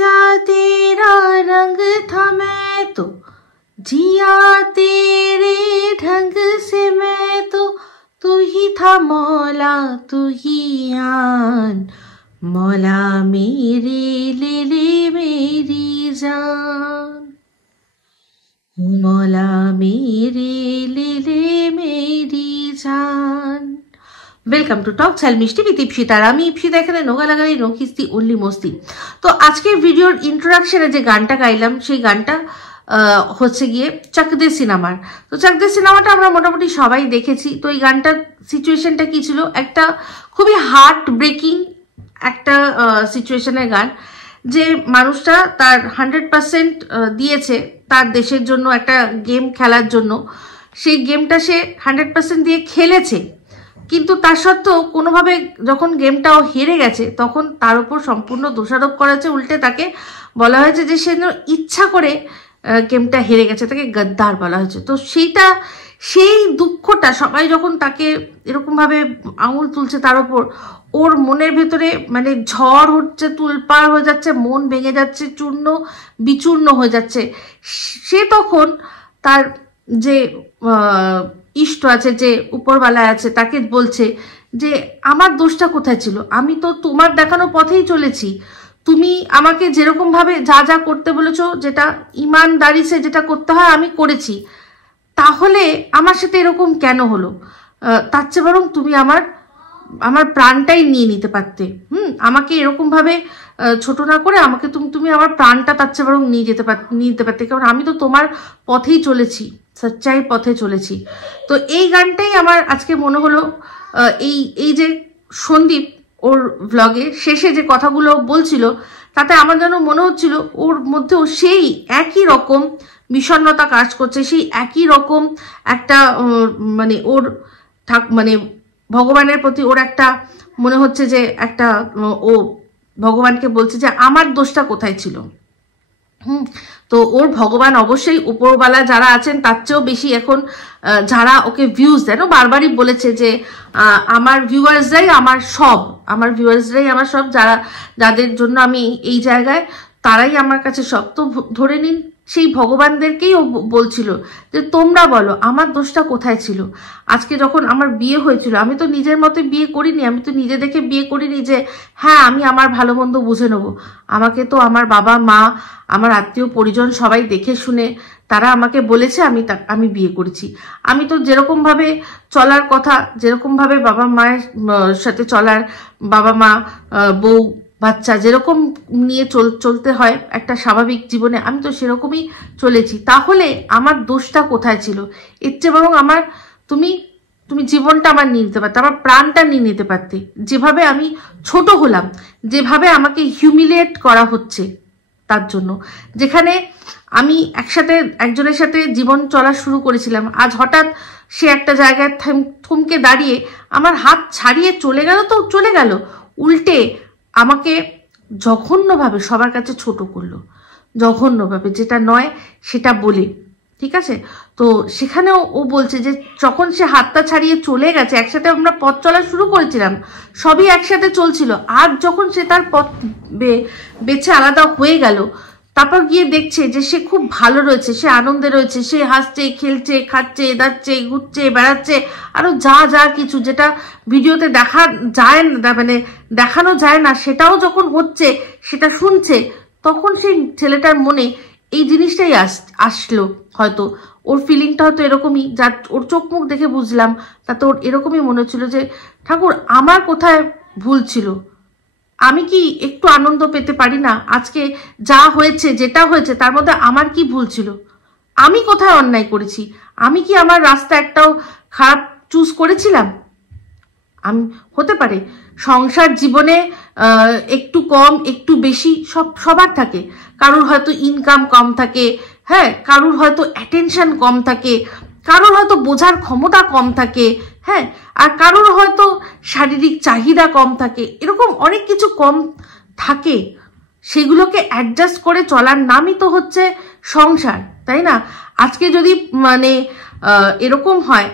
जा तेरा रंग था मैं तो जिया तेरे ढंग से मैं तो तू ही था मौला तू ही आन मौला मेरे ले मेरी जान मौला मेरे ले मेरी जान। वेलकम टू टक ঝাল মিষ্টি উইথ ইপসিতা। আমি ইপসিতা, এখানে নোগা লাগাই নো কিস্তি অনলি মস্তি। তো আজকের ভিডিওর ইন্ট্রোডাকশনে যে গানটা গাইলাম সেই গানটা হচ্ছে গিয়ে চক দে সিনেমার। তো চক দে সিনেমাটা আমরা মোটামুটি সবাই দেখেছি। তো এই গানটার সিচুয়েশনটা কি ছিল, একটা খুবই হার্ট ব্রেকিং একটা সিচুয়েশনের গান, যে মানুষটা তার 100% দিয়েছে তার দেশের জন্য, একটা গেম খেলার জন্য। সেই গেমটা সে 100% দিয়ে খেলেছে, কিন্তু তার সত্ত্বেও কোনোভাবে যখন গেমটাও হেরে গেছে তখন তার উপর সম্পূর্ণ দোষারোপ করা হয়েছে। উল্টে তাকে বলা হয়েছে যে সে ইচ্ছা করে গেমটা হেরে গেছে, তাকে গদ্দার বলা হয়েছে। তো সেই দুঃখটা সবাই যখন তাকে এরকমভাবে আঙুল তুলছে তার উপর, ওর মনের ভেতরে মানে ঝড় হচ্ছে, তুলপাড় হয়ে যাচ্ছে, মন ভেঙে যাচ্ছে, চূর্ণ বিচূর্ণ হয়ে যাচ্ছে। সে তখন তার যে ইষ্ট আছে, যে উপরওয়ালা আছে, তাকে বলছে যে আমার দোষটা কোথায় ছিল, আমি তো তোমার দেখানো পথেই চলেছি, তুমি আমাকে যেরকমভাবে যা যা করতে বলেছো, যেটা ইমানদারি সে যেটা করতে হয় আমি করেছি, তাহলে আমার সাথে এরকম কেন হলো? তার চেয়ে বরং তুমি আমার প্রাণটাই নিয়ে নিতে পারতে। আমাকে এরকমভাবে ছোট না করে আমাকে তুমি আমার প্রাণটা তার চেয়ে বরং নিতে পারতে, কারণ আমি তো তোমার পথেই চলেছি, সচ্চাই পথে চলেছি। তো এই গানটাই আমার আজকে মনে হলো, এই যে সন্দীপ ওর ব্লগে শেষে যে কথাগুলো বলছিল, তাতে আমার যেন মনে হচ্ছিল ওর মধ্যেও সেই একই রকম বিষণ্ণতা কাজ করছে, সেই একই রকম একটা মানে ওর মানে ভগবানের প্রতি ওর একটা মনে হচ্ছে যে একটা ও ভগবানকে বলছে যে আমার দোষটা কোথায় ছিল। তো ওর ভগবান অবশ্যই উপরওয়ালা যারা আছেন তার চেয়েও বেশি এখন যারা ওকে ভিউজ দেন, বারবারই বলেছে যে আমার ভিউয়ার্সরাই আমার সব, যাদের জন্য আমি এই জায়গায়, তারাই আমার কাছে সব। তো ধরে নিন সেই ভগবানদেরকেই ও বলছিল যে তোমরা বলো আমার দোষটা কোথায় ছিল। আজকে যখন আমার বিয়ে হয়েছিল, আমি তো নিজের মতো বিয়ে করিনি, আমি তো নিজে দেখে বিয়ে করিনি যে হ্যাঁ আমি আমার ভালো মন্দ বুঝে নেবো। আমাকে তো আমার বাবা মা, আমার আত্মীয় পরিজন সবাই দেখে শুনে তারা আমাকে বলেছে আমি বিয়ে করেছি। আমি তো যেরকমভাবে চলার কথা, যেরকমভাবে বাবা মায়ের সাথে চলার, বাবা মা বউ বাচ্চা যেরকম নিয়ে চলতে হয় একটা স্বাভাবিক জীবনে, আমি তো সেরকমই চলেছি। তাহলে আমার দোষটা কোথায় ছিল? এর চেয়ে বরং তুমি জীবনটা আমার নিয়ে নিতে পারতে, আমার প্রাণটা নিয়ে নিতে পারতে। যেভাবে আমি ছোট হলাম, যেভাবে আমাকে হিউমিলিয়েট করা হচ্ছে তার জন্য, যেখানে আমি একজনের সাথে জীবন চলা শুরু করেছিলাম, আজ হঠাৎ সে একটা জায়গায় থমকে দাঁড়িয়ে আমার হাত ছাড়িয়ে চলে গেল, তো চলে গেল, উল্টে আমাকে জঘন্যভাবে সবার কাছে ছোট করলো, জঘন্যভাবে, যেটা নয় সেটা বলে। ঠিক আছে, তো সেখানেও ও বলছে যে যখন সে হাতটা ছাড়িয়ে চলে গেছে, একসাথে আমরা পথ চলা শুরু করেছিলাম, সবই একসাথে চলছিল, আর যখন সে তার পথ বেছে আলাদা হয়ে গেল, তারপর গিয়ে দেখছে যে সে খুব ভালো রয়েছে, সে আনন্দে রয়েছে, সে হাসছে, খেলছে, খাচ্ছে, দাচ্ছে, ঘুরছে, বেড়াচ্ছে, আরো যা কিছু যেটা ভিডিওতে দেখা যায় না, মানে দেখানো যায় না, সেটাও যখন হচ্ছে, সেটা শুনছে, তখন সেই ছেলেটার মনে এই জিনিসটাই আসলো। হয়তো ওর ফিলিংটা হয়তো এরকমই, যা ওর চোখ মুখ দেখে বুঝলাম, তাতে ওর এরকমই মনে হচ্ছিল যে ঠাকুর আমার কোথায় ভুল ছিল, আমি কি একটু আনন্দ পেতে পারি না? আজকে যা হয়েছে, যেটা হয়েছে, তার মধ্যে আমার কি ভুল ছিল? আমি কোথায় অন্যায় করেছি? আমি কি আমার রাস্তা একটাও খারাপ চুজ করেছিলাম? আমি হতে পারে সংসার জীবনে একটু কম একটু বেশি সবার থাকে, কারুর হয়তো ইনকাম কম থাকে, হ্যাঁ, কারুর হয়তো অ্যাটেনশন কম থাকে, কারোর হয়তো বোঝার ক্ষমতা কম থাকে, হ্যাঁ, আর কারোর হয়তো শারীরিক চাহিদা কম থাকে, এরকম অনেক কিছু কম থাকে। সেগুলোকে অ্যাডজাস্ট করে চলার নামই তো হচ্ছে সংসার, তাই না? আজকে যদি মানে এরকম হয়,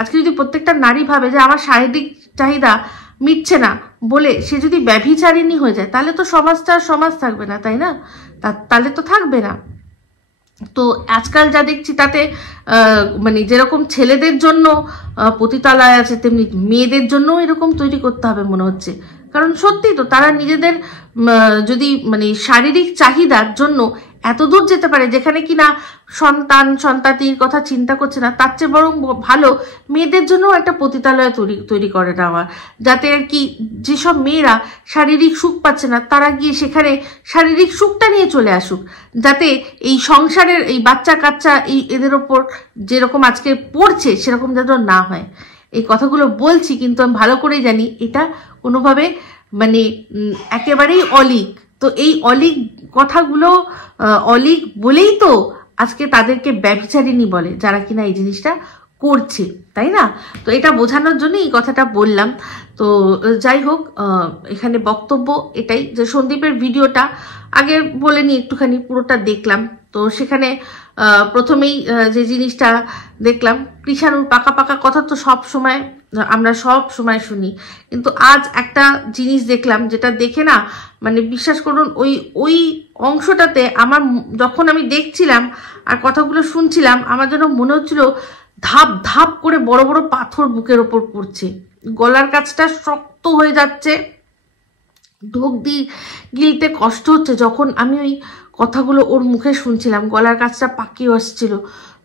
আজকে যদি প্রত্যেকটা নারী ভাবে যে আমার শারীরিক চাহিদা মিটছে না বলে সে যদি ব্যভিচারিণী হয়ে যায়, তাহলে তো সমাজটা সমাজ থাকবে না, তাই না? তাহলে তো থাকবে না। তো আজকাল যা দেখছি তাতে মানে যেরকম ছেলেদের জন্য পতিতালয় আছে, তেমনি মেয়েদের জন্য এরকম তৈরি করতে হবে মনে হচ্ছে। কারণ সত্যি তো তারা নিজেদের যদি মানে শারীরিক চাহিদার জন্য এত দূর যেতে পারে, যেখানে কিনা সন্তাতির কথা চিন্তা করছে না, তার চেয়ে বরং ভালো মেয়েদের জন্য একটা পতিতালয় তৈরি করে নেওয়া, যাতে আর কি যেসব মেয়েরা শারীরিক সুখ পাচ্ছে না তারা গিয়ে সেখানে শারীরিক সুখটা নিয়ে চলে আসুক, যাতে এই সংসারের এই বাচ্চা কাচ্চা এদের ওপর যেরকম আজকে পড়ছে সেরকম যেন না হয়। এই কথাগুলো বলছি, কিন্তু আমি ভালো করেই জানি এটা কোনোভাবে মানে একেবারেই অলীক। তো এই অলীক কথাগুলো অলীক বলেই তো আজকে তাদেরকে ব্যভিচারিণী বলে, যারা কিনা এই জিনিসটা করছে, তাই না? তো এটা বোঝানোর জন্য এই কথাটা বললাম। তো যাই হোক, এখানে বক্তব্য এটাই যে সন্দীপের ভিডিওটা আগে বলে নিই, একটুখানি পুরোটা দেখলাম। তো সেখানে প্রথমেই যে জিনিসটা দেখলাম, কৃষাণুর পাকা পাকা কথা তো আমরা সব সময় শুনি, কিন্তু আজ একটা জিনিস দেখলাম যেটা দেখে না মানে বিশ্বাস করুন ওই অংশটাতে আমার যখন আমি দেখছিলাম আর কথাগুলো শুনছিলাম, আমার যেন মনে হচ্ছিল ধাপ ধাপ করে বড় বড় পাথর বুকের ওপর পড়ছে, গলার কাছটা শক্ত হয়ে যাচ্ছে, ঢোক গিলতে কষ্ট হচ্ছে যখন আমি ওই কথাগুলো ওর মুখে শুনছিলাম, গলার কাছটা পাকিয়ে আসছিল।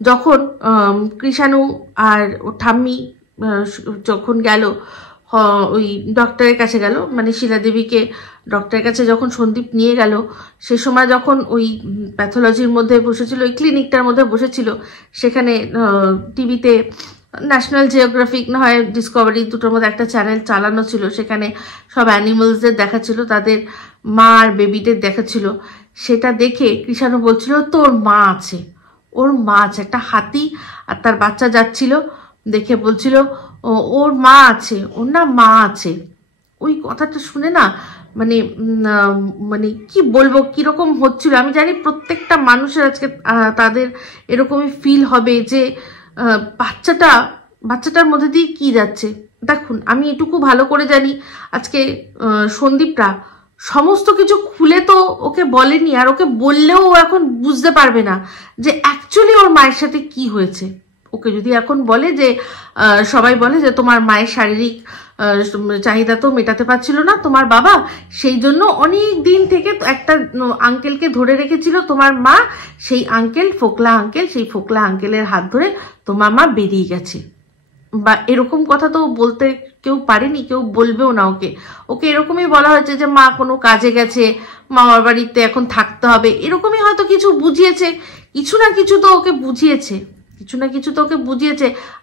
যখন কৃষাণু আর ও ঠাম্মি যখন গেল ওই ডক্টরের কাছে গেল, মানে শিলাদেবীকে ডক্টরের কাছে যখন সন্দীপ নিয়ে গেল, সে সময় যখন ওই প্যাথোলজির মধ্যে বসেছিল, ওই ক্লিনিকটার মধ্যে বসেছিল, সেখানে টিভিতে ন্যাশনাল জিওগ্রাফিক না হয় ডিসকভারি দুটোর মধ্যে একটা চ্যানেল চালানো ছিল, সেখানে সব অ্যানিমালসদের দেখাচ্ছিল, তাদের মা আর বেবিদের দেখাচ্ছিল। সেটা দেখে কৃষাণু বলছিল তোর মা আছে, ওর মা আছে, একটা হাতি আর তার বাচ্চা যাচ্ছিল, দেখে বলছিল ওর মা আছে, ওর না মা আছে। ওই কথাটা শুনে না মানে মানে কি বলবো, কিরকম হচ্ছিল। আমি জানি প্রত্যেকটা মানুষের আজকে তাদের এরকমই ফিল হবে যে বাচ্চাটার মধ্যে দিয়ে কি যাচ্ছে। দেখুন, আমি এটুকু ভালো করে জানি, আজকে সন্দীপরা সমস্ত কিছু খুলে তো ওকে বলেনি, আর ওকে বললেও ও এখন বুঝতে পারবে না যে অ্যাকচুয়ালি ওর মায়ের সাথে কি হয়েছে। ওকে যদি এখন বলে যে সবাই বলে যে তোমার মায়ের শারীরিক চাহিদা তো মেটাতে পারছিল না তোমার বাবা, সেই জন্য অনেক দিন থেকে একটা আঙ্কেলকে ধরে রেখেছিল তোমার মা, সেই আঙ্কেল ফোকলা আঙ্কেল, সেই ফোকলা আঙ্কেলের হাত ধরে তোমার মা বেরিয়ে গেছে, বা এরকম কথা তো বলতে কেউ পারেনি, কেউ বলবেও না। ওকে এরকমই বলা হয়েছে যে মা কোনো কাজে গেছে, মামার বাড়িতে এখন থাকতে হবে, এরকমই হয়তো কিছু বুঝিয়েছে, কিছু না কিছু তো ওকে বুঝিয়েছে।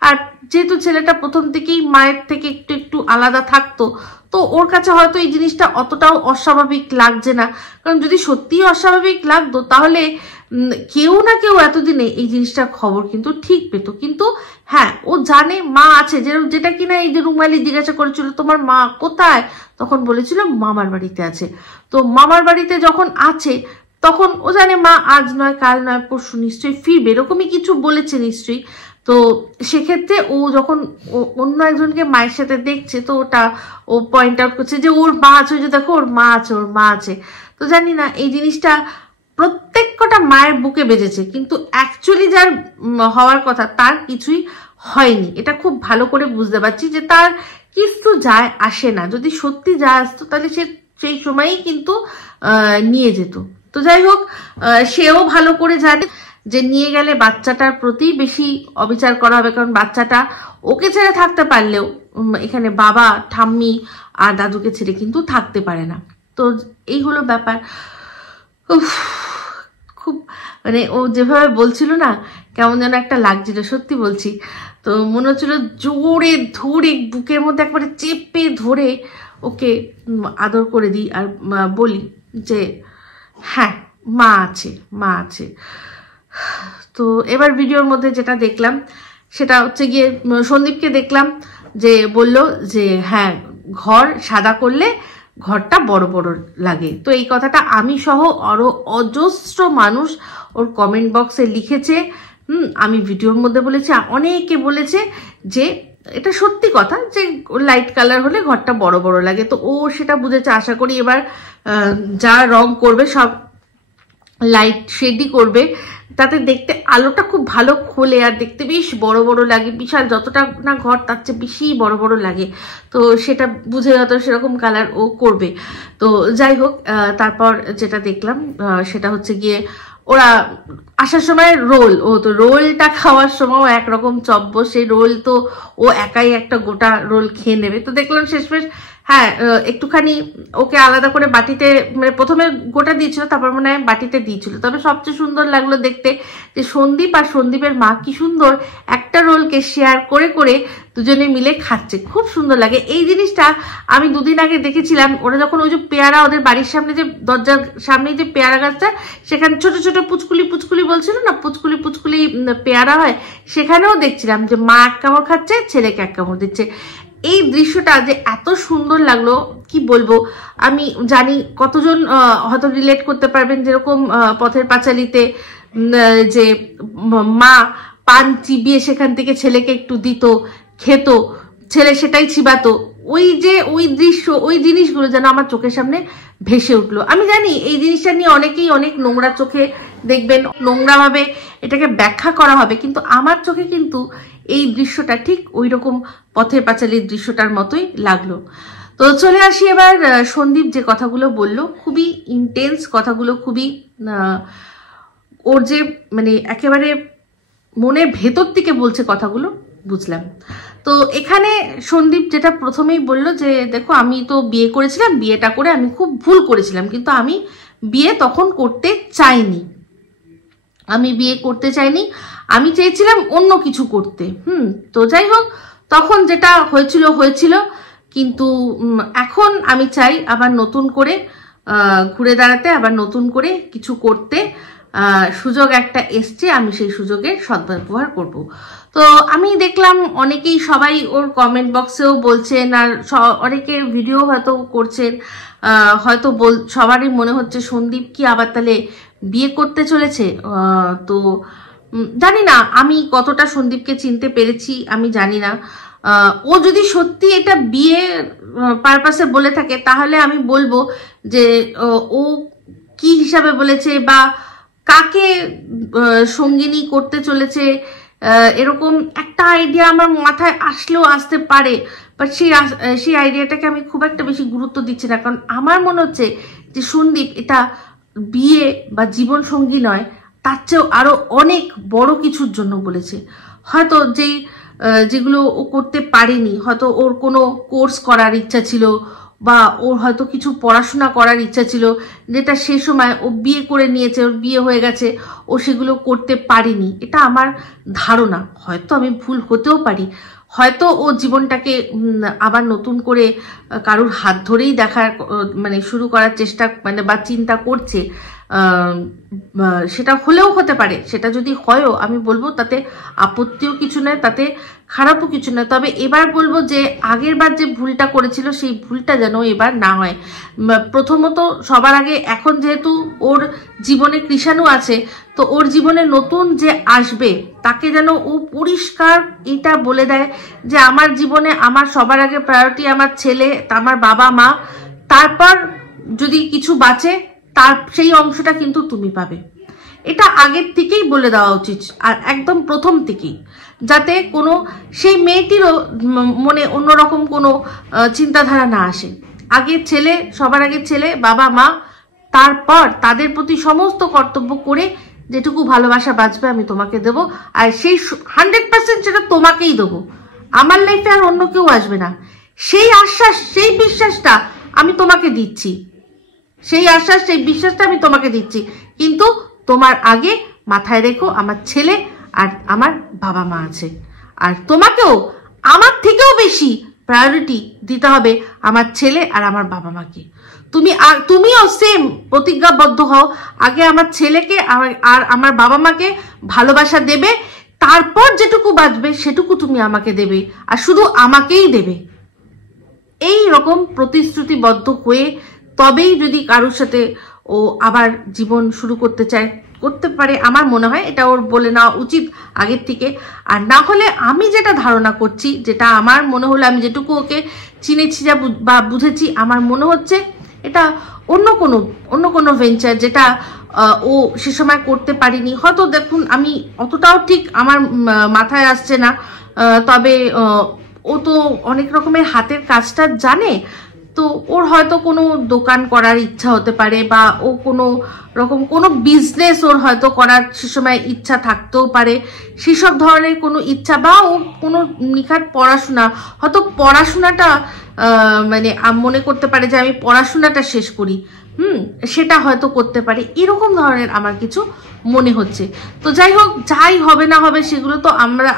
আর যেহেতু ছেলেটা প্রথম থেকেই মায়ের থেকে একটু একটু আলাদা থাকতো, তো ওর কাছে হয়তো এই জিনিসটা অতটাও অস্বাভাবিক লাগছে না। কারণ যদি সত্যিই অস্বাভাবিক লাগতো তাহলে কেউ না কেউ এতদিনে এই জিনিসটার খবর কিন্তু ঠিক পেত। কিন্তু হ্যাঁ, ও জানে মা আছে, যেটা কিনা এই যে রুমালি জিজ্ঞাসা করেছিল তোমার মা কোথায়, তখন বলেছিল মামার বাড়িতে আছে। তো মামার বাড়িতে যখন আছে তখন ও জানে মা আজ নয় কাল নয় পরশু নিশ্চয়ই ফিরবে, এরকমই কিছু বলেছে নিশ্চয়ই। তো সেক্ষেত্রে ও যখন অন্য একজনকে মায়ের সাথে দেখছে, তো ও পয়েন্ট আউট করছে যে ওর মা আছে, যে দেখো ওর মা আছে। তো জানি না এই জিনিসটা প্রত্যেক কটা মায়ের বুকে বেজেছে, কিন্তু অ্যাকচুয়ালি যার হওয়ার কথা তার কিছুই হয়নি। এটা খুব ভালো করে বুঝতে পারছি যে তার কিছু যায় আসে না, যদি সত্যি যায় আসতো তাহলে সে সেই সময়ই কিন্তু নিয়ে যেত। তো যাই হোক, সেও ভালো করে জানে যে নিয়ে গেলে বাচ্চাটার প্রতি বেশি অবিচার করা হবে, কারণ বাচ্চাটা ওকে ছেড়ে থাকতে পারলেও এখানে বাবা ঠাম্মি আর দাদুকে ছেড়ে কিন্তু থাকতে পারে না। তো এই হলো ব্যাপার। খুব মানে ও যেভাবে বলছিল না, কেমন যেন একটা লাগছিল, সত্যি বলছি। তো মনে হচ্ছিল জোরে ধরে বুকের মধ্যে একবারে চেপে ধরে ওকে আদর করে দিই আর বলি যে হ্যাঁ মা আছে। তো এবার ভিডিওর মধ্যে যেটা দেখলাম সেটা হচ্ছে গিয়ে সন্দীপকে দেখলাম যে বলল যে হ্যাঁ ঘর সাদা করলে ঘরটা বড় বড় লাগে। তো এই কথাটা আমি সহ আরো অজস্র মানুষ ওর কমেন্ট বক্সে লিখেছে, আমি ভিডিওর মধ্যে বলেছি, অনেকে বলেছে যে এটা সত্যি কথা যে লাইট কালার হলে ঘরটা বড় বড় লাগে, তো ও সেটা বুঝেছে। আশা করি এবার যা রং করবে সব লাইট শেডই করবে, তাতে দেখতে আলোটা খুব ভালো খোলে আর দেখতে বেশ বড় বড় লাগে, বিশাল যতটা না ঘর তার চেয়ে বেশি বড় বড় লাগে। তো সেটা বুঝে হয়তো সেরকম কালার ও করবে। তো যাই হোক, তারপর যেটা দেখলাম সেটা হচ্ছে গিয়ে ওরা আসার সময় রোল, ও তো রোলটা খাওয়ার সময় একরকম চব্য, সেই রোল তো ও একাই একটা গোটা রোল খেয়ে নেবে। তো দেখলাম শেষমেশ হ্যাঁ একটুখানি ওকে আলাদা করে বাটিতে, মানে প্রথমে গোটা দিয়েছিল তারপর মনে হয় বাটিতে দিয়েছিল। তবে সবচেয়ে সুন্দর লাগলো দেখতে যে সন্দীপ আর সন্দীপের মা কি সুন্দর একটা রোলকে শেয়ার করে করে দুজনে মিলে খাচ্ছে, খুব সুন্দর লাগে। এই জিনিসটা আমি দুদিন আগে দেখেছিলাম, ওরা যখন ওই যে পেয়ারা, ওদের বাড়ির সামনে যে দরজার সামনে যে পেয়ারা গাছটা, সেখানে ছোট ছোট পুচকুলি পুচকুলি বলছিল না, পুচকুলি পুচকুলি পেয়ারা হয়, সেখানেও দেখছিলাম যে মা এক কামড় খাচ্ছে, ছেলেকে এক কামড় দিচ্ছে। এই দৃশ্যটা যে এত সুন্দর লাগলো কি বলবো। আমি জানি কতজন হয়তো রিলেট করতে পারবেন, যেরকম পথের পাঁচালীতে যে মা পান চিবিয়ে সেখান থেকে ছেলেকে একটু দিত, খেত, ছেলে সেটাই চিবাতো, ওই যে ওই দৃশ্য, ওই জিনিসগুলো যেন আমার চোখের সামনে ভেসে উঠলো। আমি জানি এই জিনিসটা নিয়ে অনেকেই অনেক নোংরা চোখে দেখবেন, নোংরাভাবে এটাকে ব্যাখ্যা করা হবে, কিন্তু আমার চোখে কিন্তু এই দৃশ্যটা ঠিক ওই রকম পথের পাঁচালীর দৃশ্যটার মতোই লাগলো। তো চলে আসি এবার সন্দীপ যে কথাগুলো বললো, খুবই ইন্টেন্স কথাগুলো, খুবই ওর যে মানে একেবারে মনের ভেতর থেকে বলছে কথাগুলো, বুঝলাম। তো এখানে সন্দীপ যেটা প্রথমেই বললো যে দেখো আমি তো বিয়ে করেছিলাম, বিয়েটা করে আমি খুব ভুল করেছিলাম, কিন্তু আমি বিয়ে তখন করতে চাইনি, আমি বিয়ে করতে চাইনি, আমি চেয়েছিলাম অন্য কিছু করতে। তো যাই হোক, তখন যেটা হয়েছিল হয়েছিল, কিন্তু এখন আমি চাই আবার নতুন করে ঘুরে দাঁড়াতে, আবার নতুন করে কিছু করতে। সুযোগ একটা এসছে, আমি সেই সুযোগের সদ্ব্যবহার করব। তো আমি দেখলাম অনেকেই, সবাই ওর কমেন্ট বক্সেও বলছেন, আর অনেকে ভিডিও হয়তো করছেন, হয়তো সবারই মনে হচ্ছে সন্দীপ কি আবার তাহলে বিয়ে করতে চলেছে। তো জানি না আমি কতটা সন্দীপকে চিনতে পেরেছি, আমি জানি না। ও যদি সত্যি এটা বিয়ে পারপাসে বলে থাকে, তাহলে আমি বলবো যে ও কি হিসাবে বলেছে বা কাকে সঙ্গিনী করতে চলেছে, এরকম একটা আইডিয়া আমার মাথায় আসলেও আসতে পারে, বাট সেই আইডিয়াটাকে আমি খুব একটা বেশি গুরুত্ব দিচ্ছি না। কারণ আমার মনে হচ্ছে যে সন্দীপ এটা বিয়ে বা জীবন সঙ্গী নয়, তার চেয়েও আরো অনেক বড় কিছুর জন্য বলেছে। হয়তো যেগুলো ও করতে পারেনি, হয়তো ওর কোনো কোর্স করার ইচ্ছা ছিল, বা ওর হয়তো কিছু পড়াশোনা করার ইচ্ছা ছিল, যেটা সে সময় ও বিয়ে করে নিয়েছে, ওর বিয়ে হয়ে গেছে, ও সেগুলো করতে পারেনি, এটা আমার ধারণা। হয়তো আমি ভুল হতেও পারি, হয়তো ও জীবনটাকে আবার নতুন করে কারোর হাত ধরেই দেখার মানে শুরু করার চেষ্টা মানে বা চিন্তা করছে, সেটা হলেও হতে পারে। সেটা যদি হয়ও আমি বলবো তাতে আপত্তিও কিছু নয়, তাতে খারাপও কিছু নয়। তবে এবার বলবো যে আগের বার যে ভুলটা করেছিল সেই ভুলটা যেন এবার না হয়। প্রথমত সবার আগে, এখন যেহেতু ওর জীবনে কৃষাণু আছে, তো ওর জীবনে নতুন যে আসবে তাকে যেন ও পরিষ্কার এটা বলে দেয় যে আমার জীবনে আমার সবার আগে প্রায়োরিটি আমার ছেলে, আমার বাবা মা, তারপর যদি কিছু বাঁচে তার সেই অংশটা কিন্তু তুমি পাবে। এটা আগের থেকেই বলে দেওয়া উচিত, আর একদম প্রথম থেকেই, যাতে কোনো সেই মেয়েটিরও মনে অন্যরকম কোনো চিন্তাধারা না আসে। আগে ছেলে, সবার আগে ছেলে, বাবা মা, তারপর তাদের প্রতি সমস্ত কর্তব্য করে যেটুকু ভালোবাসা বাঁচবে আমি তোমাকে দেবো, আর সেই 100% সেটা তোমাকেই দেবো, আমার লাইফে আর অন্য কেউ আসবে না। সেই আশ্বাস, সেই বিশ্বাসটা আমি তোমাকে দিচ্ছি, সেই আশ্বাস, সেই বিশ্বাসটা আমি তোমাকে দিচ্ছি। কিন্তু তোমার আগে মাথায় রেখো আমার ছেলে আর আমার বাবা মা আছে, আর তোমাকেও আমার থেকেও বেশি প্রায়োরিটি দিতে হবে আমার ছেলে আর আমার বাবা মাকে। তুমিও সেম প্রতিজ্ঞাবদ্ধ হও, আগে আমার ছেলেকে আর আমার বাবা মাকে ভালোবাসা দেবে, তারপর যেটুকু বাঁচবে সেটুকু তুমি আমাকে দেবে, আর শুধু আমাকেই দেবে। এই রকম প্রতিশ্রুতিবদ্ধ হয়ে তবেই যদি কারোর সাথে ও আবার জীবন শুরু করতে চায়, করতে পারে আমার মনে হয় এটা ওর বলে নেওয়া উচিত আগের থেকে। আর না হলে আমি যেটা ধারণা করছি, যেটা আমার মনে হলো, আমি যেটুকু ওকে চিনেছি বা বুঝেছি, আমার মনে হচ্ছে এটা অন্য কোনো ভেঞ্চার, যেটা ও সে সময় করতে পারিনি। হয়তো দেখুন, আমি অতটাও ঠিক আমার মাথায় আসছে না, তবে ও তো অনেক রকমের হাতের কাজটা জানে, তো ওর হয়তো কোনো দোকান করার ইচ্ছা হতে পারে, বা ও কোনো বিজনেস ওর হয়তো করার সে সময় ইচ্ছা থাকতেও পারে, সেসব ধরনের কোনো ইচ্ছা, বা ও কোনো নিখাত পড়াশোনা, হয়তো পড়াশোনাটা মানে মনে করতে পারে যে আমি পড়াশোনাটা শেষ করি, সেটা হয়তো করতে পারে, এরকম ধরনের আমার কিছু মনে হচ্ছে। তো যাই হোক, যাই হবে না হবে সেগুলো তো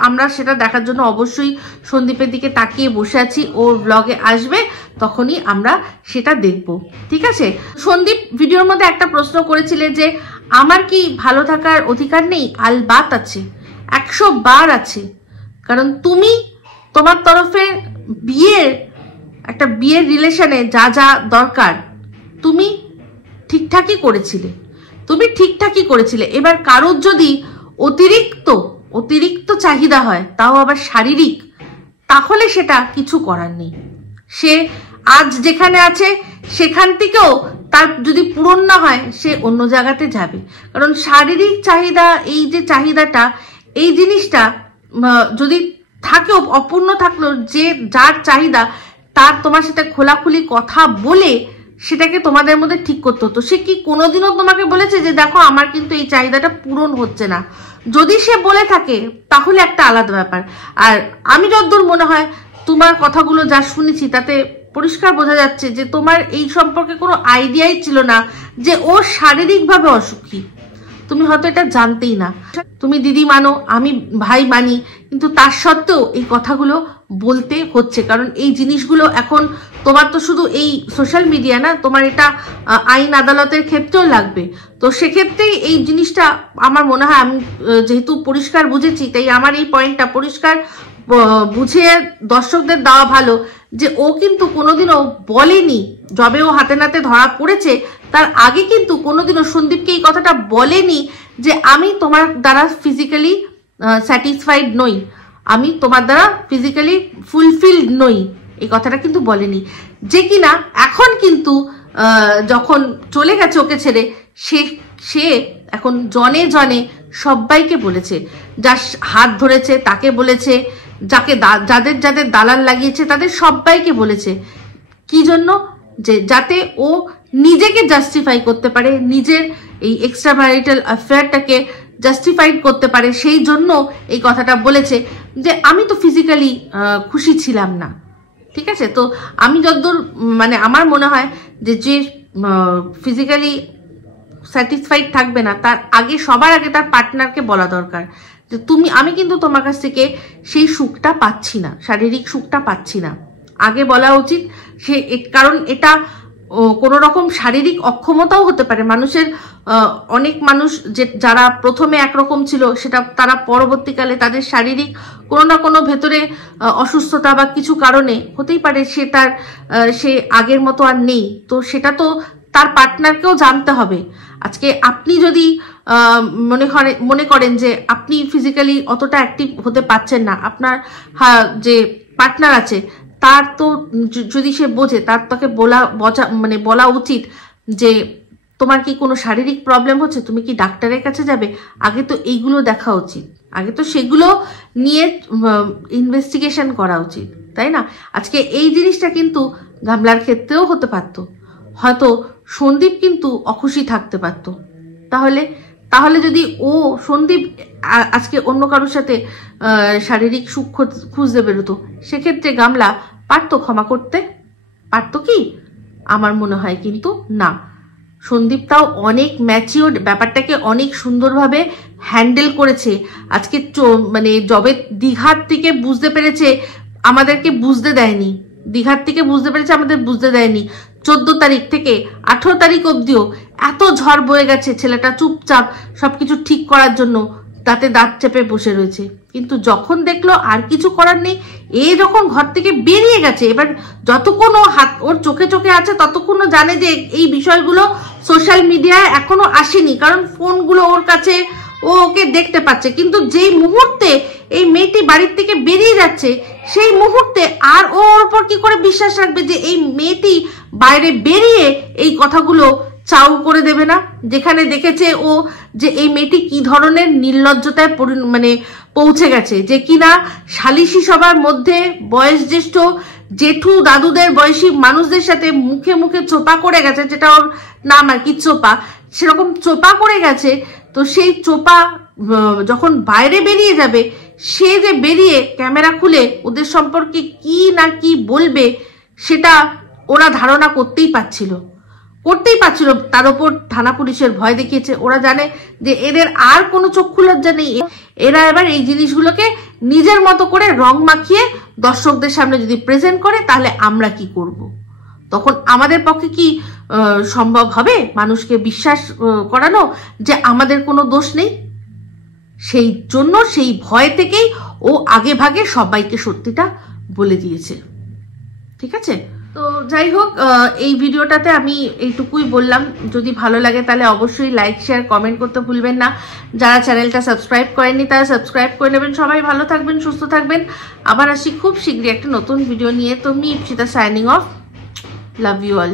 আমরা সেটা দেখার জন্য অবশ্যই সন্দীপের দিকে তাকিয়ে বসে আছি। ওর ব্লগে আসবে, তখনই আমরা সেটা দেখব, ঠিক আছে? সন্দীপ ভিডিওর মধ্যে একটা প্রশ্ন করেছিলে যে আমার কি ভালো থাকার অধিকার নেই? আলবাত আছে, 100 বার আছে। কারণ তুমি তোমার তরফে একটা বিয়ের রিলেশনে যা যা দরকার তুমি ঠিকঠাকই করেছিলে। এবার কারোর যদি অতিরিক্ত চাহিদা হয়, তাও আবার শারীরিক, তাহলে সেটা কিছু করার নেই। সে আজ যেখানে আছে সেখান থেকেও তার যদি পূরণ না হয়, সে অন্য জায়গাতে যাবে। কারণ শারীরিক চাহিদা, এই যে চাহিদাটা, এই জিনিসটা যদি থাকেও, অপূর্ণ থাকলেও, যে যার চাহিদা, তার তোমার সাথে খোলাখুলি কথা বলে সেটাকে তোমাদের মধ্যে ঠিক করতে হতো। সে কি কোনোদিনও তোমাকে বলেছে যে দেখো আমার কিন্তু এই চাহিদাটা পূরণ হচ্ছে না? যদি সে বলে থাকে তাহলে একটা আলাদা ব্যাপার। আর আমি যতদূর মনে হয় তোমার কথাগুলো যা শুনেছি, তাতে পরিষ্কার বোঝা যাচ্ছে যে তোমার এই সম্পর্কে কোনো আইডিয়াই ছিল না যে ও শারীরিকভাবে অসুখী। তুমি হয়তো এটা জানতেই না। তুমি দিদি মানো, আমি ভাই মানি, কিন্তু তার সত্ত্বেও এই কথাগুলো বলতে হচ্ছে। কারণ এই জিনিসগুলো এখন তোমার তো শুধু এই সোশ্যাল মিডিয়া না, তোমার এটা আইন আদালতের ক্ষেত্রেও লাগবে। তো সেক্ষেত্রেই এই জিনিসটা আমার মনে হয়, আমি যেহেতু পরিষ্কার বুঝেছি, তাই আমার এই পয়েন্টটা পরিষ্কার বুঝিয়ে দর্শকদের দেওয়া ভালো, যে ও কিন্তু কোনোদিনও বলেনি, যবে ও হাতে নাতে ধরা পড়েছে তার আগে কিন্তু কোনোদিনও সন্দীপকে এই কথাটা বলেনি যে আমি তোমার দ্বারা ফিজিক্যালি স্যাটিসফাইড নই, আমি তোমার দ্বারা ফিজিক্যালি ফুলফিলড নই, এই কথাটা কিন্তু বলেনি। যে কিনা এখন কিন্তু যখন চলে গেছে ওকে ছেড়ে, সে এখন জনে জনে সবাইকে বলেছে, যার হাত ধরেছে তাকে বলেছে, যাদের দালাল লাগিয়েছে তাদের সবাইকে বলেছে। কি জন্য? যে যাতে ও নিজেকে জাস্টিফাই করতে পারে, নিজের এই এক্সট্রা ম্যারিটাল অ্যাফেয়ারটাকে জাস্টিফাইড করতে পারে, সেই জন্য এই কথাটা বলেছে যে আমি তো ফিজিক্যালি খুশি ছিলাম না। ঠিক আছে? তো আমি যতদূর মানে আমার মনে হয় যে ফিজিক্যালি স্যাটিসফাইড থাকবে না, তার আগে সবার আগে তার পার্টনারকে বলা দরকার যে আমি কিন্তু তোমার কাছ থেকে সেই সুখটা পাচ্ছি না, শারীরিক সুখটা পাচ্ছি না। আগে বলা উচিত। কারণ এটা কোনো রকম শারীরিক অক্ষমতাও হতে পারে মানুষের। অনেক মানুষ যারা প্রথমে একরকম ছিল, সেটা তারা পরবর্তীকালে তাদের শারীরিক কোনো না কোনো ভেতরে অসুস্থতা বা কিছু কারণে হতেই পারে সে আগের মতো আর নেই। তো সেটা তো তার পার্টনারকেও জানতে হবে। আজকে আপনি যদি মনে করেন যে আপনি ফিজিক্যালি অতটা অ্যাক্টিভ হতে পারছেন না, আপনার যে পার্টনার আছে তার তো যদি সে বোঝে, তার তাকে বলা উচিত যে তোমার কি কোনো শারীরিক প্রবলেম হচ্ছে, তুমি কি ডাক্তারের কাছে যাবে। আগে তো এইগুলো দেখা উচিত, আগে তো সেগুলো নিয়ে ইনভেস্টিগেশন করা উচিত, তাই না? আজকে এই জিনিসটা কিন্তু গামলার ক্ষেত্রেও হতে পারতো। হয়তো সন্দীপ কিন্তু অখুশি থাকতে পারত। তাহলে যদি সন্দীপ আজকে অন্য কারোর সাথে শারীরিক সুখ খুঁজতে বেরোতো, সেক্ষেত্রে গামলা পারতো ক্ষমা করতে? পারতো কি? আমার মনে হয় কিন্তু না। সন্দীপ তাও অনেক ম্যাচিওর, ব্যাপারটাকে অনেক সুন্দরভাবে হ্যান্ডেল করেছে। আজকে মানে যবে দীঘার থেকে বুঝতে পেরেছে, আমাদেরকে বুঝতে দেয়নি, দীঘার থেকে বুঝতে পেরেছে, আমাদের বুঝতে দেয়নি। 14 তারিখ থেকে 18 তারিখ অবধিও এত ঝড় বয়ে গেছে, ছেলেটা চুপচাপ সবকিছু ঠিক করার জন্য। দাঁতে দাঁত চেপে বসে রয়েছে। কিন্তু যখন দেখলো আর কিছু করার নেই, এ যখন ঘর থেকে বেরিয়ে গেছে, এবার যতক্ষণ ও হাত ওর চোখে চোখে আছে ততক্ষণ ও জানে যে এই বিষয়গুলো সোশ্যাল মিডিয়ায় এখনো আসেনি, কারণ ফোনগুলো ওর কাছে, ও ওকে দেখতে পাচ্ছে। কিন্তু যেই মুহূর্তে এই মেয়েটি বাড়ির থেকে বেরিয়ে যাচ্ছে, সেই মুহূর্তে আর ওর উপর কি করে বিশ্বাস রাখবে যে এই মেয়েটি বাইরে বেরিয়ে এই কথাগুলো চাউ করে দেবে না? যেখানে দেখেছে ও যে এই মেয়েটি কি ধরনের নির্লজ্জতায় মানে পৌঁছে গেছে, যে কিনা সালিশি সভার মধ্যে বয়স জ্যেষ্ঠ জেঠু দাদুদের বয়সী মানুষদের সাথে মুখে মুখে চোপা করে গেছে, যেটা ওর নাম আর কি চোপা, সেরকম চোপা করে গেছে। তো সেই চোপা যখন বাইরে বেরিয়ে যাবে, সে যে বেরিয়ে ক্যামেরা খুলে ওদের সম্পর্কে কি না কি বলবে, সেটা ওরা ধারণা করতেই পারছিল। তার উপর থানা পুলিশের ভয় দেখিয়েছে। ওরা জানে যে এদের আর কোনো চক্ষু লজ্জা নেই, এরা এবার এই জিনিসগুলোকে নিজের মতো করে রং মাখিয়ে দর্শকদের সামনে যদি প্রেজেন্ট করে, তাহলে আমরা কি করব? তখন আমাদের পক্ষে কি সম্ভব হবে মানুষকে বিশ্বাস করানো যে আমাদের কোনো দোষ নেই? সেই জন্য সেই ভয় থেকেই ও আগে ভাগে সবাইকে সত্যিটা বলে দিয়েছে। ঠিক আছে, তো যাই হোক, এই ভিডিওটাতে আমি এইটুকুই বললাম। যদি ভালো লাগে তাহলে অবশ্যই লাইক শেয়ার কমেন্ট করতে ভুলবেন না। যারা চ্যানেলটা সাবস্ক্রাইব করেননি তারা সাবস্ক্রাইব করে নেবেন। সবাই ভালো থাকবেন, সুস্থ থাকবেন। আবার আসি খুব শীঘ্রই একটা নতুন ভিডিও নিয়ে। তো me Ipsita signing off. Love you all.